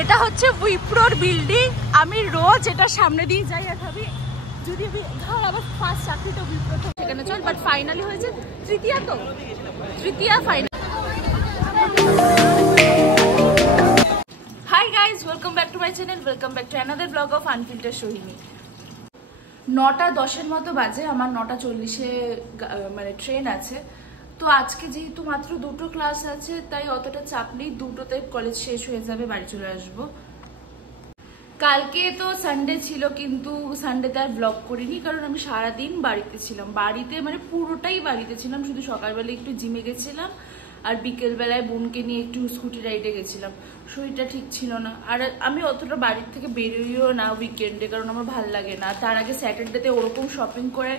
এটা হচ্ছে উইপ্রোর বিল্ডিং। আমি রোজ এটা সামনে দিয়ে যাই আর ভাবি যদি আমি ধর আবার ফার্স্ট চাকরিটা উইপ্রো সেখানে চল, বাট ফাইনালি হয়েছে তৃতীয়া final. Hi guys, welcome back to my channel, welcome back to another vlog of unfiltered Sohini. 9:10 মতো বাজে, আমার 9:40 মানে ট্রেন আছে। তো আজকে যেহেতু মাত্র 2টো ক্লাস আছে তাই অতটা চাপ নেই, 2টোতে কলেজ শেষ হয়ে যাবে, বাড়ি চলে আসবো। কালকে তো সানডে ছিল কিন্তু সানডেতে আর ব্লগ করিনি, কারণ আমি সারাদিন বাড়িতে ছিলাম। মানে পুরোটাই বাড়িতে ছিলাম, শুধু সকালবেলা একটু জিমে গেছিলাম আর বিকেলবেলায় বোনকে নিয়ে একটু স্কুটি রাইডে গেছিলাম। শরীরটা ঠিক ছিল না, আর আমি অতটা বাড়ির থেকে বেরোইও না উইকেন্ডে, কারণ আমার ভাল লাগে না। তার আগে স্যাটারডেতে ওরকম শপিং করে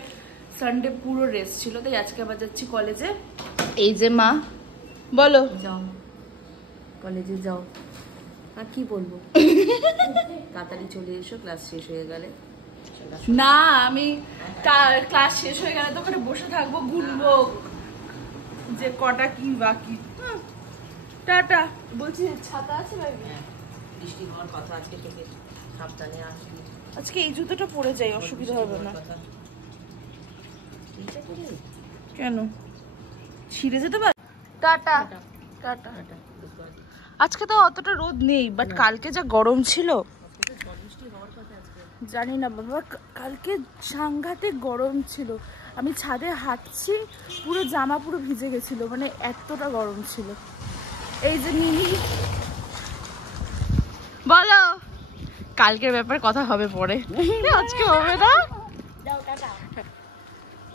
সানডে পুরো রেস্ট ছিল, তাই আজকে আবার যাচ্ছি কলেজে। এই যে মা বলো, যাও কলেজে যাও, আর কি বলবো, তাড়াতাড়ি চলে এসো, ক্লাস শেষ হয়ে গেলে। না আমি ক্লাস শেষ হয়ে গেলে তো ওখানে বসে থাকবো, গুনবো যে কটা কি বাকি। টাটা। বলছি ছাতা আছে ভাই? বৃষ্টি হওয়ার কথা, আজকে থেকে সাবধানে আসবি। আজকে এই জুতোটা পরে যাই, অসুবিধা হবে না। কেন ছিঁড়ে যেতে পারে? Tata tata. আজকে তো অতটা রোদ নেই, বাট কালকে যা গরম ছিল জানি না বাবা, কালকে সাংঘাতিক গরম ছিল। আমি ছাদে হাঁটছি, পুরো জামা পুরো ভিজে গেছিল, মানে এতটা গরম ছিল। এই যে মিনি বলো, কালকের ব্যাপারে কথা হবে পরে, আজকে হবে না।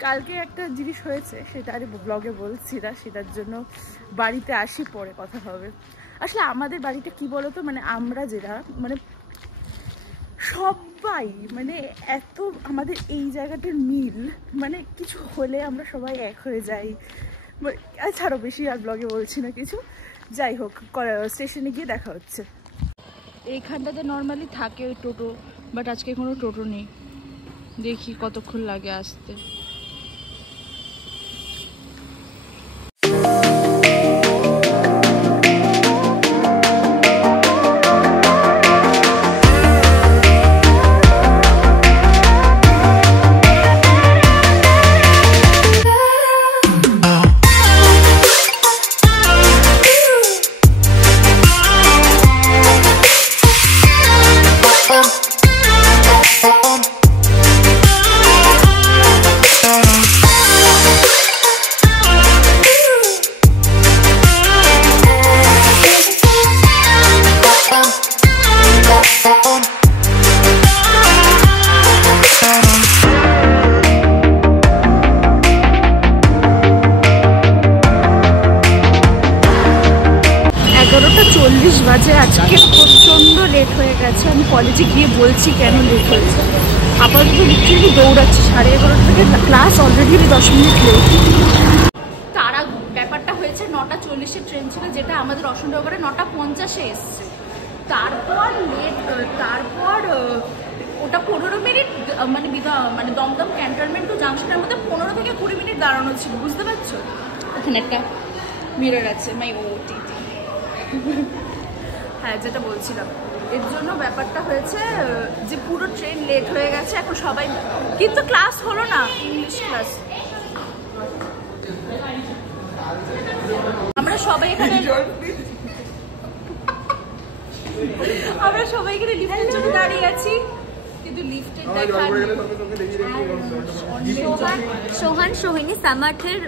কালকে একটা জিনিস হয়েছে, সেটা আর ব্লগে বলছি না, সেটার জন্য বাড়িতে আসি, পরে কথা হবে। আসলে আমাদের বাড়িটা কি বলতো, মানে আমরা যেটা মানে সবাই মানে এত আমাদের এই জায়গাটার মিল, মানে কিছু হলে আমরা সবাই এক হয়ে যাই। ছাড়ো, বেশি আর ব্লগে বলছি না কিছু। যাই হোক, স্টেশনে গিয়ে দেখা হচ্ছে। এইখানটাতে নর্মালি থাকে টোটো, বাট আজকে কোনো টোটো নেই, দেখি কতক্ষণ লাগে আসতে। বাজে, আজকে প্রচণ্ড লেট হয়ে গেছে। আমি কলেজে গিয়ে বলছি কেন লেট হয়েছে। আপাতত লিটারেলি দৌড়াচ্ছি, 11:30 থেকে ক্লাস, অলরেডি 10 মিনিট লেট। তারা ব্যাপারটা হয়েছে 9:40 ট্রেন ছিল, যেটা আমাদের অশোকনগরে 9:50 এসছে। তারপর ওটা 15 মিনিট মানে দমদম ক্যান্টনমেন্ট টু জাংশনের মধ্যে 15 থেকে 20 মিনিট দাঁড়ানো ছিল, বুঝতে পারছো? ওখানে একটা মিরর আছে, মাই ওটি। হ্যাঁ, যেটা বলছিলাম, এর জন্য ব্যাপারটা হয়েছে যে পুরো ট্রেন লেট হয়ে গেছে। এখন সবাই কিন্তু ক্লাস হলো না, ইংলিশ ক্লাস। আমরা সবাই এখানে লিফটের জন্য দাঁড়িয়ে আছি, কিন্তু লিফটের দেখা সোহান সোহিনী সামার্থের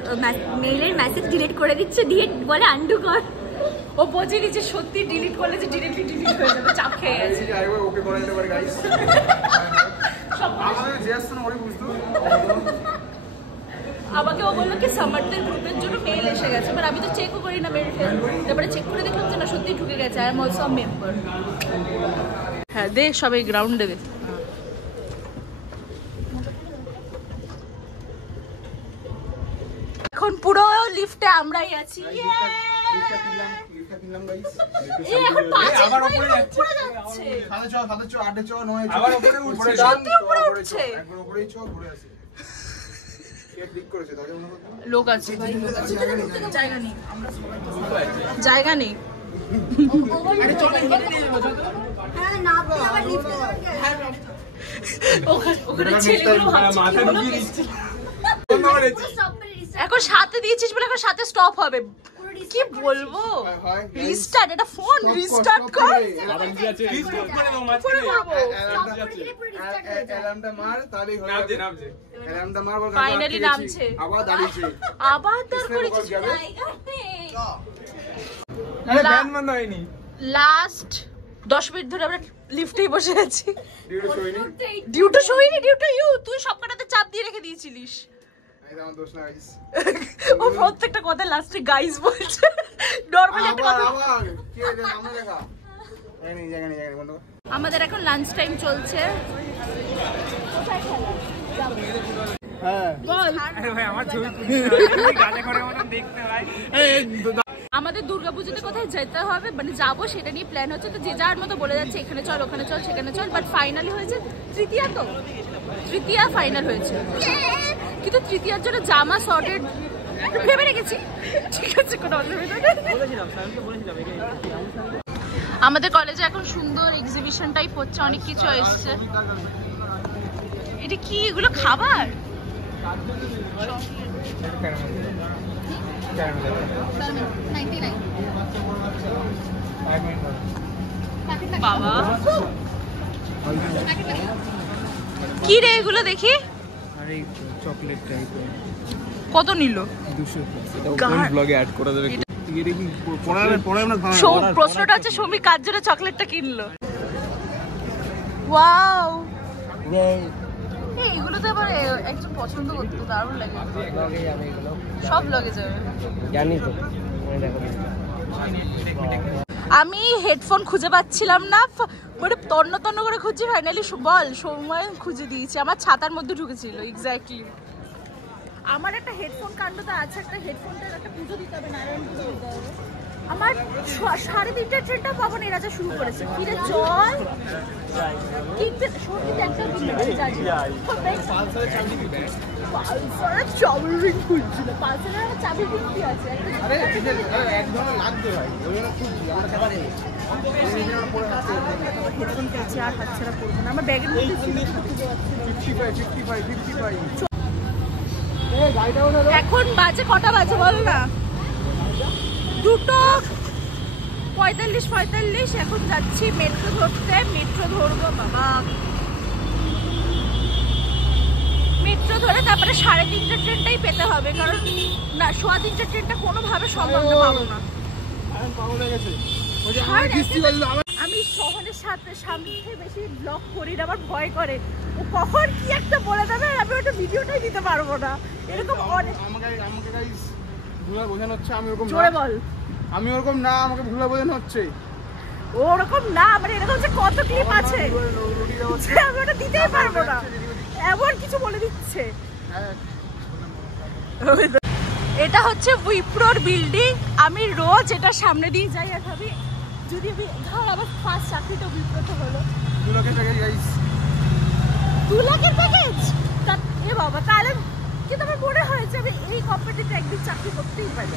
মেইলের মেসেজ ডিলিট করে দিচ্ছে, দিয়ে বলে আন্ডু কর। ও বোঝে যে সত্যি ডিলিট করলে যে ডিলিট হয়ে যাবে, চাপ খেয়ে গেছে। আমাকে ও বললো কি সামারদের গ্রুপের জন্য মেল এসে গেছে, বাট আমি তো চেকও করি না মেল। তারপরে চেক করে দেখলাম যে না, সত্যি ঢুকে গেছে। I am also a member. হ্যাঁ, দেখ সবাই গ্রাউন্ডে দেখ। এখন পুরো লিফটে আমরাই আছি। লোক আছে, জায়গা নেই। হ্যাঁ না আবার লিফটে ওখানে ছেলেগুলো এখন সাথে দিয়েছিস বলে এখন সাথে স্টপ হবে কি বলবো রিস্টার্ট এটা ফোন রিস্টার্ট কর অ্যালার্মটা মার তাহলেই হয়ে যাবে অ্যালার্মটা মার বল ফাইনালি নামছে আবার দাঁড়িয়েছে আবার দাঁড় করেছিস আরে ব্যান বন্ধ হয়নি লাস্ট 10 মিনিট ধরে আমরা লিফটেই বসে আছি ডিউটি শোয়নি ডিউটি শোয়নি ডিউটি ইউ তুই সবকটাতে চাপ দিয়ে রেখে দিয়েছিলিস এই আমার দোষ না গাইস ও প্রত্যেকটা কথা লাস্টে গাইস বলছে নরমালি একটা কথা আবার কি রে সামনে দেখা এই নি জায়গা বন্ধ কর আমাদের এখন লাঞ্চ টাইম চলছে হ্যাঁ বল আরে ভাই আমার ছবি তুই গাজা করে মতন দেখতে ভাই আমাদের দুর্গাপূজাতে কোথায় যেতে হবে মানে যাবো সেটা নিয়ে প্ল্যান হচ্ছে তো যে যার মতো বলে যাচ্ছে এখানে চল ওখানে চল সেখানে চল বাট ফাইনালি হয়েছে তৃতীয়া ফাইনাল হয়েছে কিন্তু তৃতীয়ার জন্য জামা শর্টেড ভেবে রেখেছি ঠিক আছে কোনো অসুবিধা নেই আমাদের কলেজে এখন সুন্দর এক্সিবিশন টাইপ হচ্ছে অনেক কিছু এসছে এটা কি এগুলো খাবার বাবা কি রে এগুলো দেখি আরে চকলেট টাইপের কত নিল 200 এটা কোন ব্লগে অ্যাড করা যাবে তুই দেখি পড়াবে না প্রশ্নটা হচ্ছে সৌমি কার জন্য চকলেটটা কিনলো ওয়াও এগুলো তো এবার একজন পছন্দ করতো দারুণ লাগে সব লগে যাবে জানি তো আমি হেডফোন খুঁজে পাচ্ছিলাম না মানে তন্ন তন্ন করে খুঁজছি ফাইনালি বল সময় খুঁজে দিয়েছি আমার ছাতার মধ্যে ঢুকেছিল এক্স্যাক্টলি আমার একটা হেডফোন কাণ্ডটা আছে একটা হেডফোনটার একটা পুজো দিতে হবে নারায়ণ পুজো দিতে হবে আমার 3:30টার ট্রেনটা পাবো না এরা যা শুরু করেছে কিরে চল কিনতে সত্যি একটা পালসারের চাবি রিং খুলছিল পালসারের চাবি রিং কি আছে আরে এক ধরনের লাগবে ভাই ওই জন্য খুঁজছি আমরা চাপা দেব হেডফোন কিনছি আর হাতছাড়া করবো না আমার ব্যাগের মধ্যে ছিল 55 এখন বাজে কটা বাজে বল না 2:45 এখন যাচ্ছি মেট্রো ধরতে মেট্রো ধরবো বাবা মেট্রো ধরে তারপরে 3:30টার ট্রেনটাই পেতে হবে কারণ না 3:15টার ট্রেনটা কোনোভাবে সম্ভব পাবো না আমি শহরের সামনে বেশি ব্লগ করি না আমার ভয় করে ও কখন কি একটা বলে দেবে আমি ওটা ভিডিওটাই দিতে পারবো না এরকম অনেক আমাকে গাইস ভুলা বোঝানো হচ্ছে আমি ওরকম জোরে বল আমি ওরকম না আমাকে ভুলা বোঝানো হচ্ছে ওরকম না মানে এরকম যে কত ক্লিপ আছে আমি ওটা দিতেই পারবো না এমন কিছু বলে দিচ্ছে এটা হচ্ছে উইপ্রোর বিল্ডিং আমি রোজ এটা সামনে দিয়ে যাই আর ভাবি যদি আমি ধর আবার ফার্স্ট চাকরিটা উইপ্রোতে হলো 2 লাখের প্যাকেজ গাইস 2 লাখের প্যাকেজ এ বাবা তাহলে কিন্তু আমার মনে হয়েছে আমি এই কোম্পানিতে একদিন চাকরি করতেই পারি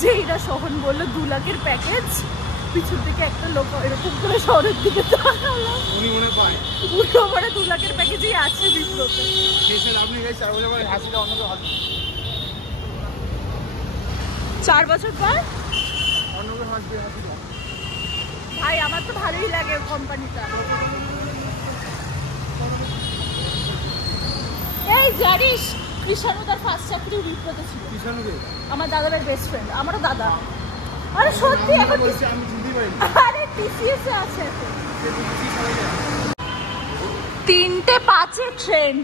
যে এটা সোহন বললো 2 লাখের প্যাকেজ পিছন থেকে একটা লোক এরকম করে শহরের দিকে তাকালো উনি মনে পায় উনি মানে 2 লাখের প্যাকেজই আছে বিপ্লবে শেষে আপনি গাইস 4 বছর পরে হাসিটা অন্যকে হাসি 4 বছর পর অন্যকে হাসবে ভাই আমার তো ভালোই লাগে কোম্পানিটা এই জানিস কৃষাণু তার ফার্স্ট চাকরি বিপ্লবে ছিল কিষানুকে আমার দাদার বেস্ট ফ্রেন্ড আমারও দাদা আরে সত্যি এখন আমি চিনতেই পারিনি আরে টিসিএস এ আছে 3:05 ট্রেন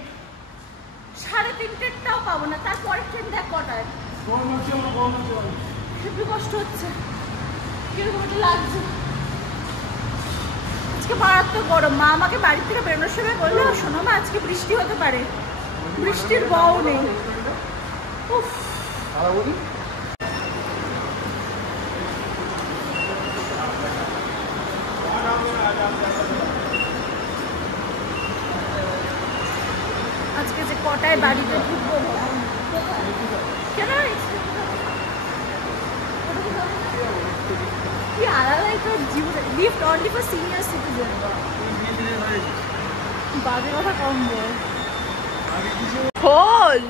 3:30টাও পাবো না তারপরে ট্রেন দেখ কটায় খুবই কষ্ট হচ্ছে কিরকম একটা লাগছে আজকে মারাত্মক গরম মা আমাকে বাড়ি থেকে বেরোনোর সময় বললো শোনো মা আজকে বৃষ্টি হতে পারে বৃষ্টির বউ নেই উফ আজকে যে কটায় বাড়িতে ঢুকবো কেন টাইপের lift only for senior citizen. বাজে কথা কম বল। খোল।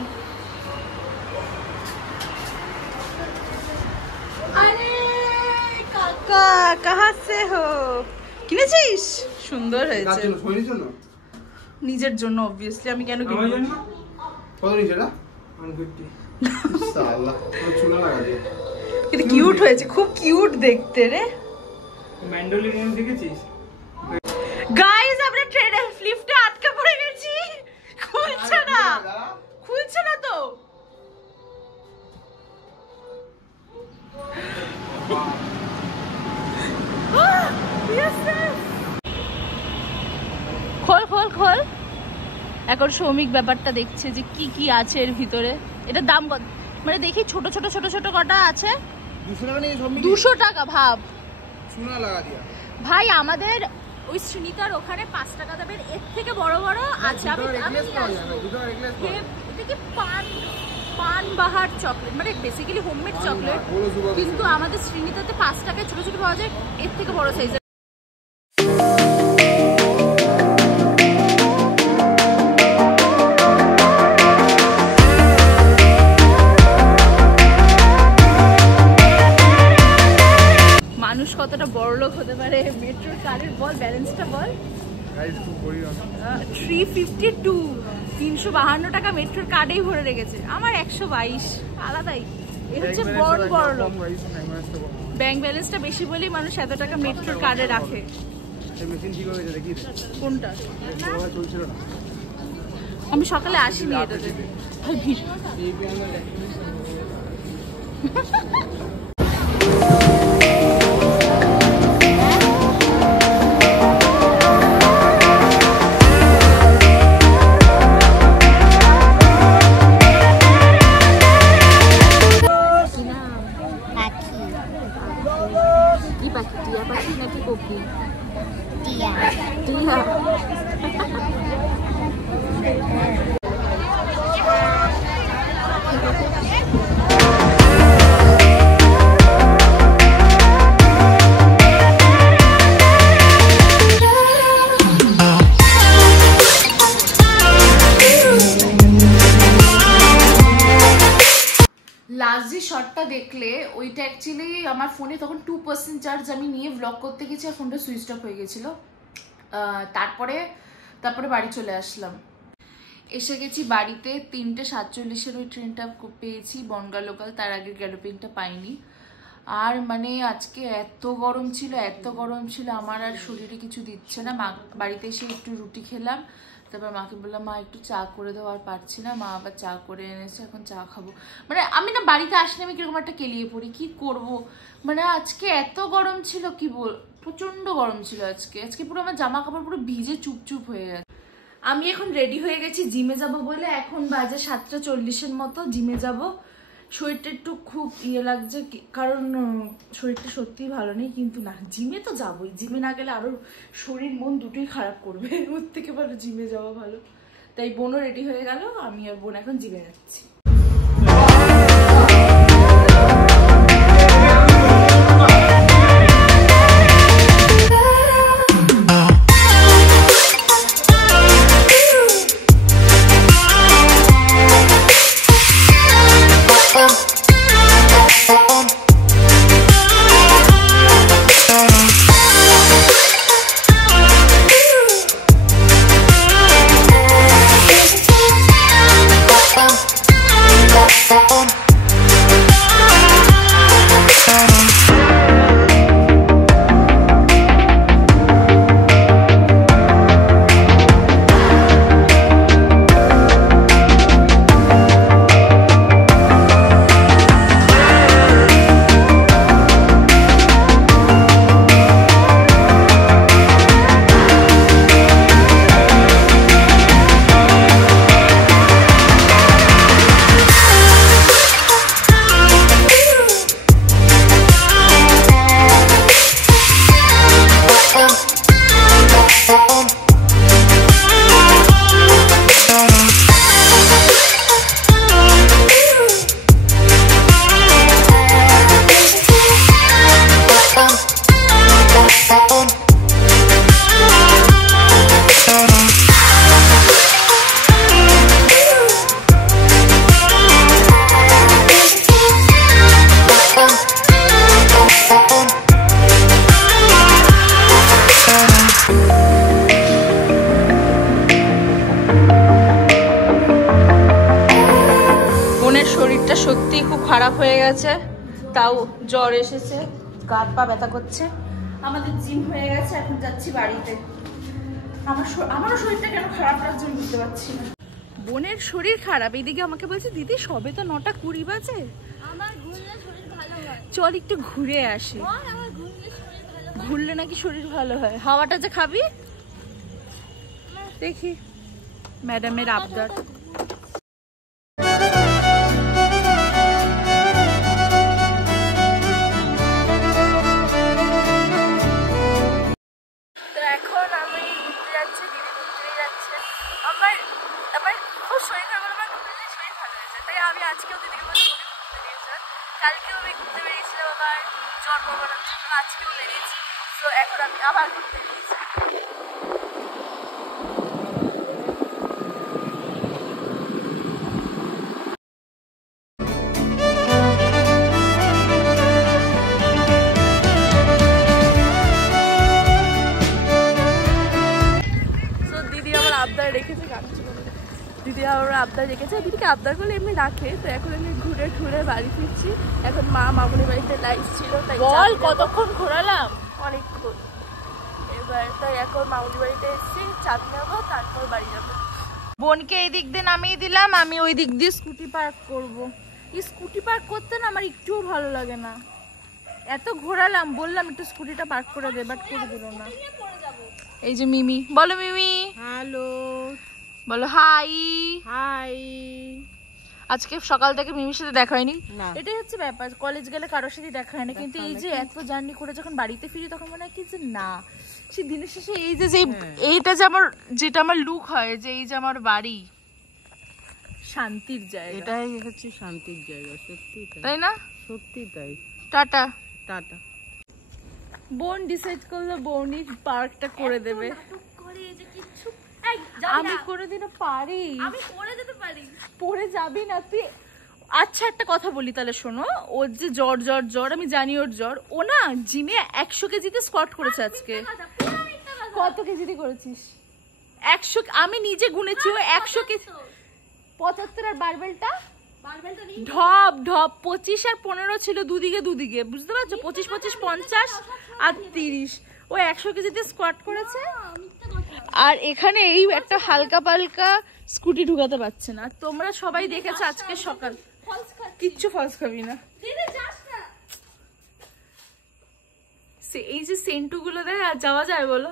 আরে কাকা কাহা সে হো? কিনেছিস? সুন্দর হয়েছে। নিজের জন্য অবভিয়াসলি, আমি কেন কিনবো? কত নিছে এটা? 150 সালা তো চুনা লাগা দে। কিন্তু কিউট হয়েছে, খুব কিউট দেখতে রে। ম্যান্ডোলিন এনে দেখেছিস? গাইস আমরা ট্রেনে লিফটে আটকে পড়ে গেছি, খুলছে না, খুলছে না তো। খোল খোল খোল। এখন শ্রমিক ব্যাপারটা দেখছে যে কি কি আছে এর ভিতরে। এটা দাম কত? মানে দেখি ছোট ছোট ছোট ছোট কটা আছে। 200 টাকা নিয়ে সব 200 টাকা ভাব। চুনা লাগা দিয়া ভাই আমাদের ওই শ্রীনিতার ওখানে 5 টাকা দামের এর থেকে বড় বড় আছে। আমি এটা কি পান বাহার চকলেট, মানে বেসিক্যালি হোমমেড চকলেট, কিন্তু আমাদের শ্রীনিতাতে 5 টাকায় ছোট ছোট পাওয়া যায়, এর থেকে বড় সাইজের। মানুষ কতটা বড়লোক হতে পারে। মেট্রোর কারের বল ব্যালেন্সটা বল। 352 352 টাকা মেট্রোর কার্ডেই ভরে রেখেছে। আমার 122 আলাদাই। এই হচ্ছে বড়লোক। ব্যাংক ব্যালেন্সটা বেশি বলেই মানুষ এত টাকা মেট্রোর কার্ডে রাখে। কোনটা? আমি সকালে আসিনি এটাতে। ভাই ভিড়। লাস্ট যে শটটা দেখলে ওইটা অ্যাকচুয়ালি আমার ফোনে তখন 2% চার্জ আমি নিয়ে ব্লগ করতে গেছি আর ফোনটা সুইচ অফ হয়ে গেছিল। তারপরে বাড়ি চলে আসলাম। এসে গেছি বাড়িতে। 3:47 ওই ট্রেনটা পেয়েছি বনগাঁ লোকাল, তার আগে গ্যালোপিংটা পাইনি। আর মানে আজকে এত গরম ছিল আমার আর শরীরে কিছু দিচ্ছে না। মা বাড়িতে এসে একটু রুটি খেলাম, তারপর মাকে বললাম মা একটু চা করে দাও, আর পারছি না। মা আবার চা করে এনেছে, এখন চা খাবো। মানে আমি না বাড়িতে আসলে আমি কিরকম একটা কেলিয়ে পড়ি, কি করব। মানে আজকে এত গরম ছিল, কি বল, প্রচন্ড গরম ছিল আজকে পুরো আমার জামা কাপড় পুরো ভিজে চুপচুপ হয়ে গেছে। আমি এখন রেডি হয়ে গেছি জিমে যাব বলে। এখন বাজে 7:40 মতো। জিমে যাব। শরীরটা একটু খুব লাগছে, কারণ শরীরটা সত্যিই ভালো নেই, কিন্তু না জিমে তো যাবোই। জিমে না গেলে আরো শরীর মন দুটোই খারাপ করবে, ওর থেকে ভালো জিমে যাওয়া ভালো। তাই বোনও রেডি হয়ে গেল, আমি আর বোন এখন জিমে যাচ্ছি। গেছে, তাও জ্বর এসেছে, গা পা ব্যথা করছে। আমাদের জিম হয়ে গেছে, এখন যাচ্ছি বাড়িতে। আমারও শরীরটা কেন খারাপ লাগছে আমি বুঝতে পারছি না। বোনের শরীর খারাপ, এইদিকে আমাকে বলছে দিদি সবে তো 9:20 বাজে, চল একটু ঘুরে আসি। ঘুরলে নাকি শরীর ভালো হয়, হাওয়াটা যে খাবি। দেখি ম্যাডামের আবদার। তো এখন আমি ঘুরতে যাচ্ছি, দিদি ঘুরতে যাচ্ছে। আমার খুব শরীর খারাপ, আমার ঘুরলে শরীর ভালো হয়েছে, তাই আমি আজকেও দিদিকে বলে ঘুরতে দিয়েছি। কালকেও আমি ঘুরতে বেরিয়েছিলাম আমার জন্মদিনের জন্য, আজকেও বেরিয়েছি। তো এখন আমি আবার ঘুরতে বেরিয়েছি। দিদি আমার আবদার রেখেছে, দিদিকে আবদার করলে এমনি রাখে। তো এখন আমি ঘুরে ঘুরে বাড়ি ফিরছি। এখন মামুনির বাড়িতে লাইভ ছিল, তাই বল কতক্ষণ ঘোরালাম, অনেকক্ষণ। এবার তাই এখন মামুনির বাড়িতে এসেছি, চাবি নেবো, তারপর বাড়ি যাবো। বোনকে এই দিক দিয়ে নামিয়ে দিলাম, আমি ওই দিক দিয়ে স্কুটি পার্ক করবো। এই স্কুটি পার্ক করতে না আমার একটুও ভালো লাগে না। এত ঘোরালাম, বললাম একটু স্কুটিটা পার্ক করে দে, বাট করে দিল না। এই যে মিমি, বলো মিমি। হ্যালো, বলো হাই। হাই। আজকে সকাল থেকে মিমির সাথে দেখা হয়নি, না। এটাই হচ্ছে ব্যাপার, কলেজ গেলে কারোর সাথে দেখা হয় না। কিন্তু এই যে এত জার্নি করে যখন বাড়িতে ফিরি তখন মনে হয় কি যে না, সে দিনের শেষে এই যে এইটা যে আমার, যেটা আমার লুক হয় যে এই যে আমার বাড়ি, শান্তির জায়গা, এটাই হচ্ছে শান্তির জায়গা। সত্যি তাই না? সত্যি তাই। Tata tata. বোন ডিসাইড করলো বৌনি পার্কটা করে দেবে। আমি কোনোদিনও পারি, আমি পড়ে যেতে পারি। পড়ে যাবি না তুই। আচ্ছা একটা কথা বলি তাহলে শোনো, ওর যে জ্বর জ্বর জ্বর, আমি জানি ওর জ্বর। ও না জিমে 100 কেজিতে স্কোয়াট করেছে আজকে। কত কেজিতে করেছিস? 100। আমি নিজে গুনেছি, ও 100 কেজি। 75 আর বারবেলটা ঢপ ঢপ 25 আর 15 ছিল, দুদিকে দুদিকে, বুঝতে পারছো? 25 25 50 আর 30। ও 100 কেজিতে স্কোয়াট করেছে। আর এখানে এই একটা হালকা পালকা স্কুটি ঢুকাতে পারছে না। তোমরা সবাই দেখেছো আজকে সকাল, কিচ্ছু ফলস খাবি না। এই যে সেন্টু গুলো দেখ, আর যাওয়া যায় বলো?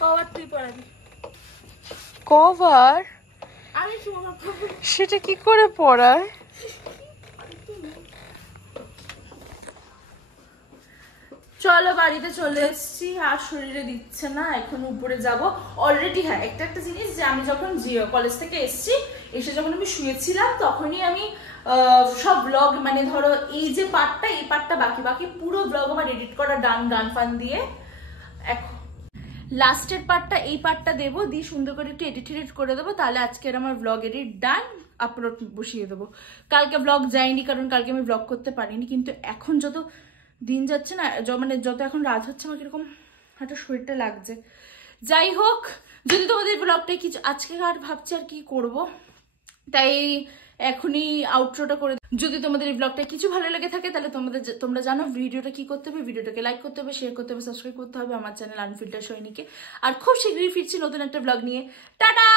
কভার তুই পড়াবি? কভার সেটা কি করে পড়ায়? চলো বাড়িতে চলে এসেছি, আর শরীরে দিচ্ছে না, এখন উপরে যাব অলরেডি। হ্যাঁ একটা জিনিস, যে আমি যখন কলেজ থেকে এসেছি, এসে যখন আমি শুয়েছিলাম তখনই আমি সব ব্লগ, মানে ধরো এই যে পার্টটা, এই পার্টটা বাকি পুরো ব্লগ আমার এডিট করা ডান, গান ফান দিয়ে। এখন লাস্টের পার্টটা, এই পার্টটা দেবো, দিয়ে সুন্দর করে একটু এডিট করে দেবো, তাহলে আজকের আমার ব্লগ এডিট ডান, আপলোড বসিয়ে দেবো। কালকে ব্লগ যায়নি কারণ কালকে আমি ব্লগ করতে পারিনি। কিন্তু এখন যত দিন যাচ্ছে না, মানে যত এখন রাত হচ্ছে, আমার কিরকম একটা শরীরটা লাগছে। যাই হোক, যদি তোমাদের ব্লগটাই কিছু, আজকে আর ভাবছি আর কি করব, তাই এখনই আউটরোটা করে। যদি তোমাদের এই ব্লগটা কিছু ভালো লেগে থাকে তাহলে তোমরা জানো ভিডিওটা কি করতে হবে। ভিডিওটাকে লাইক করতে হবে, শেয়ার করতে হবে, সাবস্ক্রাইব করতে হবে আমার চ্যানেল আনফিল্টার সৈনিকে। আর খুব শীঘ্রই ফিরছি নতুন একটা ব্লগ নিয়ে। টাটা।